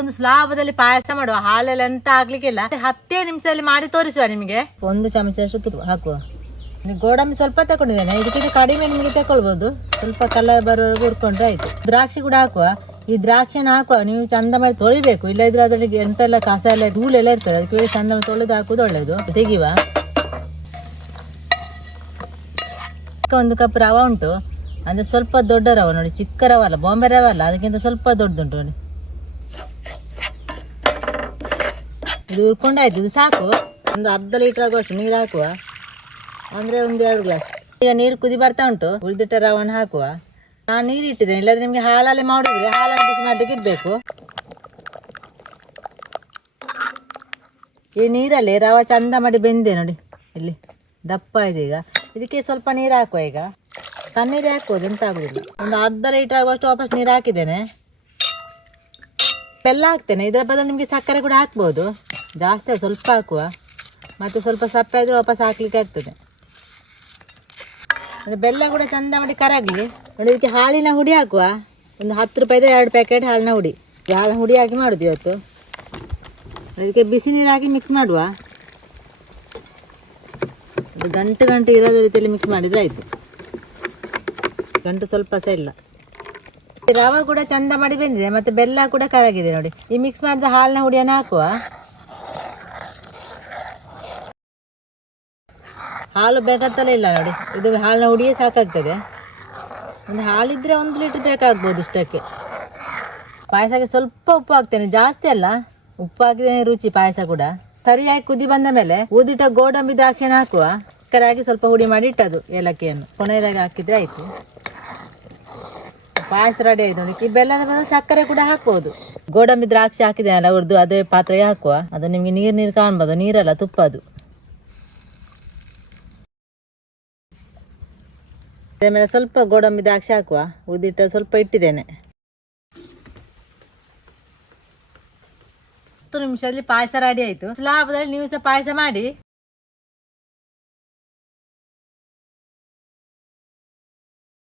ಒಂದು ಸ್ಲಾಬದಲ್ಲಿ ಪಾಯಸ ಮಾಡುವ ಹಾಲಲ್ಲಿ ಎಂತ ಆಗ್ಲಿಕ್ಕಿಲ್ಲ. ಹತ್ತೇ ನಿಮಿಷದಲ್ಲಿ ಮಾಡಿ ತೋರಿಸುವ ನಿಮಗೆ. ಒಂದು ಚಮಚದಷ್ಟು ತುಪ್ಪ ಹಾಕುವ. ಗೋಡಂಬಿ ಸ್ವಲ್ಪ ತಗೊಂಡಿದ್ದೇನೆ ಇದಕ್ಕಿಂತ ಕಡಿಮೆ ನಿಮಗೆ ತಗೊಳ್ಬಹುದು ಸ್ವಲ್ಪ ಕಲರ್ ಬರೋವರೆಗೂ ಹುರ್ಕೊಂಡ್ರೆ ಆಯ್ತು. ದ್ರಾಕ್ಷಿ ಕೂಡ ಹಾಕುವ. ಈ ದ್ರಾಕ್ಷಿನ ಹಾಕುವ ನೀವು ಚಂದ ಮಾಡಿ ತೊಳಿಬೇಕು. ಇಲ್ಲದ್ರೆ ಅದರಲ್ಲಿ ಎಂತೆಲ್ಲ ಕಸ ಎಲ್ಲ ಧೂಳೆಲ್ಲ ಇರ್ತದೆ. ಅದಕ್ಕೆ ಚಂದ ಮಾಡಿ ತೊಳೆದು ಹಾಕುದು ಒಳ್ಳೇದು. ತೆಗಿವ ಒಂದು ಕಪ್ ರವ ಉಂಟು. ಅಂದ್ರೆ ಸ್ವಲ್ಪ ದೊಡ್ಡ ರವ ನೋಡಿ. ಚಿಕ್ಕ ರವ ಅಲ್ಲ, ಬಾಂಬೆ ರವ ಅಲ್ಲ. ಅದಕ್ಕಿಂತ ಸ್ವಲ್ಪ ದೊಡ್ಡದುಂಟು ನೋಡಿ. ಇದು ಹುರ್ಕೊಂಡಾಯ್ತು ಇದು ಸಾಕು. ಒಂದು ಅರ್ಧ ಲೀಟ್ರ್ ಆಗುವಷ್ಟು ನೀರು ಹಾಕುವ. ಅಂದರೆ ಒಂದು ಎರಡು ಗ್ಲಾಸ್. ಈಗ ನೀರು ಕುದಿ ಬರ್ತಾ ಉಂಟು, ಉಳಿದಿಟ್ಟ ರವನ್ನ ಹಾಕುವ. ನಾನು ನೀರು ಇಟ್ಟಿದ್ದೇನೆ, ಇಲ್ಲಾದ್ರೆ ನಿಮಗೆ ಹಾಲಲ್ಲಿ ಮಾಡಿದ್ರೆ ಹಾಲನ್ನು ಬಿಸಿ ಮಾಡ್ಲಿಕ್ಕೆ ಇಡಬೇಕು. ಈ ನೀರಲ್ಲಿ ರವ ಚಂದ ಮಾಡಿ ಬೆಂದೆ ನೋಡಿ, ಇಲ್ಲಿ ದಪ್ಪ ಇದೆ ಈಗ. ಇದಕ್ಕೆ ಸ್ವಲ್ಪ ನೀರು ಹಾಕುವ ಈಗ. ತಣ್ಣೀರು ಹಾಕುವುದು ಎಂತ ಆಗುದಿಲ್ಲ. ಒಂದು ಅರ್ಧ ಲೀಟ್ರ್ ಆಗುವಷ್ಟು ವಾಪಸ್ ನೀರು ಹಾಕಿದ್ದೇನೆ. ಬೆಲ್ಲ ಹಾಕ್ತೇನೆ, ಇದರ ಬದಲು ನಿಮಗೆ ಸಕ್ಕರೆ ಕೂಡ ಹಾಕ್ಬೋದು. ಜಾಸ್ತಿ ಸ್ವಲ್ಪ ಹಾಕುವ. ಮತ್ತು ಸ್ವಲ್ಪ ಸಪ್ಪೆ ಆದರೂ ವಾಪಸ್ ಹಾಕ್ಲಿಕ್ಕೆ ಆಗ್ತದೆ. ಅಂದರೆ ಬೆಲ್ಲ ಕೂಡ ಚಂದ ಮಾಡಿ ಕರಗಲಿ. ನೋಡಿ ಇದಕ್ಕೆ ಹಾಲಿನ ಹುಡಿ ಹಾಕುವ. ಒಂದು ಹತ್ತು ರೂಪಾಯಿದ ಎರಡು ಪ್ಯಾಕೆಟ್ ಹಾಲಿನ ಹುಡಿ. ಹಾಲಿನ ಹುಡಿ ಹಾಕಿ ಮಾಡೋದು ಇವತ್ತು. ಅದಕ್ಕೆ ಬಿಸಿ ನೀರು ಹಾಕಿ ಮಿಕ್ಸ್ ಮಾಡುವ. ಗಂಟು ಗಂಟು ಇರೋದ ರೀತಿಯಲ್ಲಿ ಮಿಕ್ಸ್ ಮಾಡಿದರೆ ಆಯಿತು. ಗಂಟು ಸ್ವಲ್ಪ ಸಹ ಇಲ್ಲ. ರವೆ ಕೂಡ ಚಂದ ಮಾಡಿ ಬೆಂದಿದೆ. ಮತ್ತೆ ಬೆಲ್ಲ ಕೂಡ ಕರಗಿದೆ ನೋಡಿ. ಈ ಮಿಕ್ಸ್ ಮಾಡಿದ ಹಾಲಿನ ಹುಡಿಯನ್ನು ಹಾಕುವ. ಹಾಲು ಬೇಕಂತಲೇ ಇಲ್ಲ ನೋಡಿ. ಇದು ಹಾಲಿನ ಹುಡಿಯೇ ಸಾಕಾಗ್ತದೆ. ಒಂದು ಹಾಲಿದ್ರೆ ಒಂದು ಲೀಟ್ರ್ ಬೇಕಾಗ್ಬೋದು ಇಷ್ಟಕ್ಕೆ. ಪಾಯಸಕ್ಕೆ ಸ್ವಲ್ಪ ಉಪ್ಪು ಹಾಕ್ತೇನೆ. ಜಾಸ್ತಿ ಅಲ್ಲ. ಉಪ್ಪು ಹಾಕಿದ್ದೇನೆ ರುಚಿ ಪಾಯಸ ಕೂಡ. ಸರಿಯಾಗಿ ಕುದಿ ಬಂದ ಮೇಲೆ ಊದಿಟ ಗೋಡಂಬಿ ದ್ರಾಕ್ಷಿನ ಹಾಕುವ. ಹಾಕಿ ಸ್ವಲ್ಪ ಹುಡಿ ಮಾಡಿ ಇಟ್ಟದು ಏಲಕ್ಕಿಯನ್ನು. ಕೊನೆಯದಾಗಿ ಹಾಕಿದ್ರೆ ಆಯಿತು. ಪಾಯಸ ರೆಡಿ ಆಯ್ತು ನೋಡಿ ಬೆಲ್ಲದ ಬದಲು ಸಕ್ಕರೆ ಕೂಡ ಹಾಕ್ಬೋದು. ಗೋಡಂಬಿ ದ್ರಾಕ್ಷಿ ಹಾಕಿದೆ ಅಲ್ಲ ಅದೇ ಪಾತ್ರೆಗೆ ಹಾಕುವ. ಅದು ನಿಮಗೆ ನೀರು ನೀರು ಕಾಣ್ಬೋದು, ನೀರಲ್ಲ ತುಪ್ಪ ಅದು ಮೇಲೆ ಸ್ವಲ್ಪ ಗೋಡಂಬಿ ದ್ರಾಕ್ಷಿ ಹಾಕುವ. ಉದಿಟ್ಟ ಸ್ವಲ್ಪ ಇಟ್ಟಿದ್ದೇನೆ. ಹತ್ತು ನಿಮಿಷದಲ್ಲಿ ಪಾಯಸ ರೆಡಿ ಆಯಿತು. ಲಾಭದಲ್ಲಿ ನೀವು ಸಹ ಪಾಯಸ ಮಾಡಿ.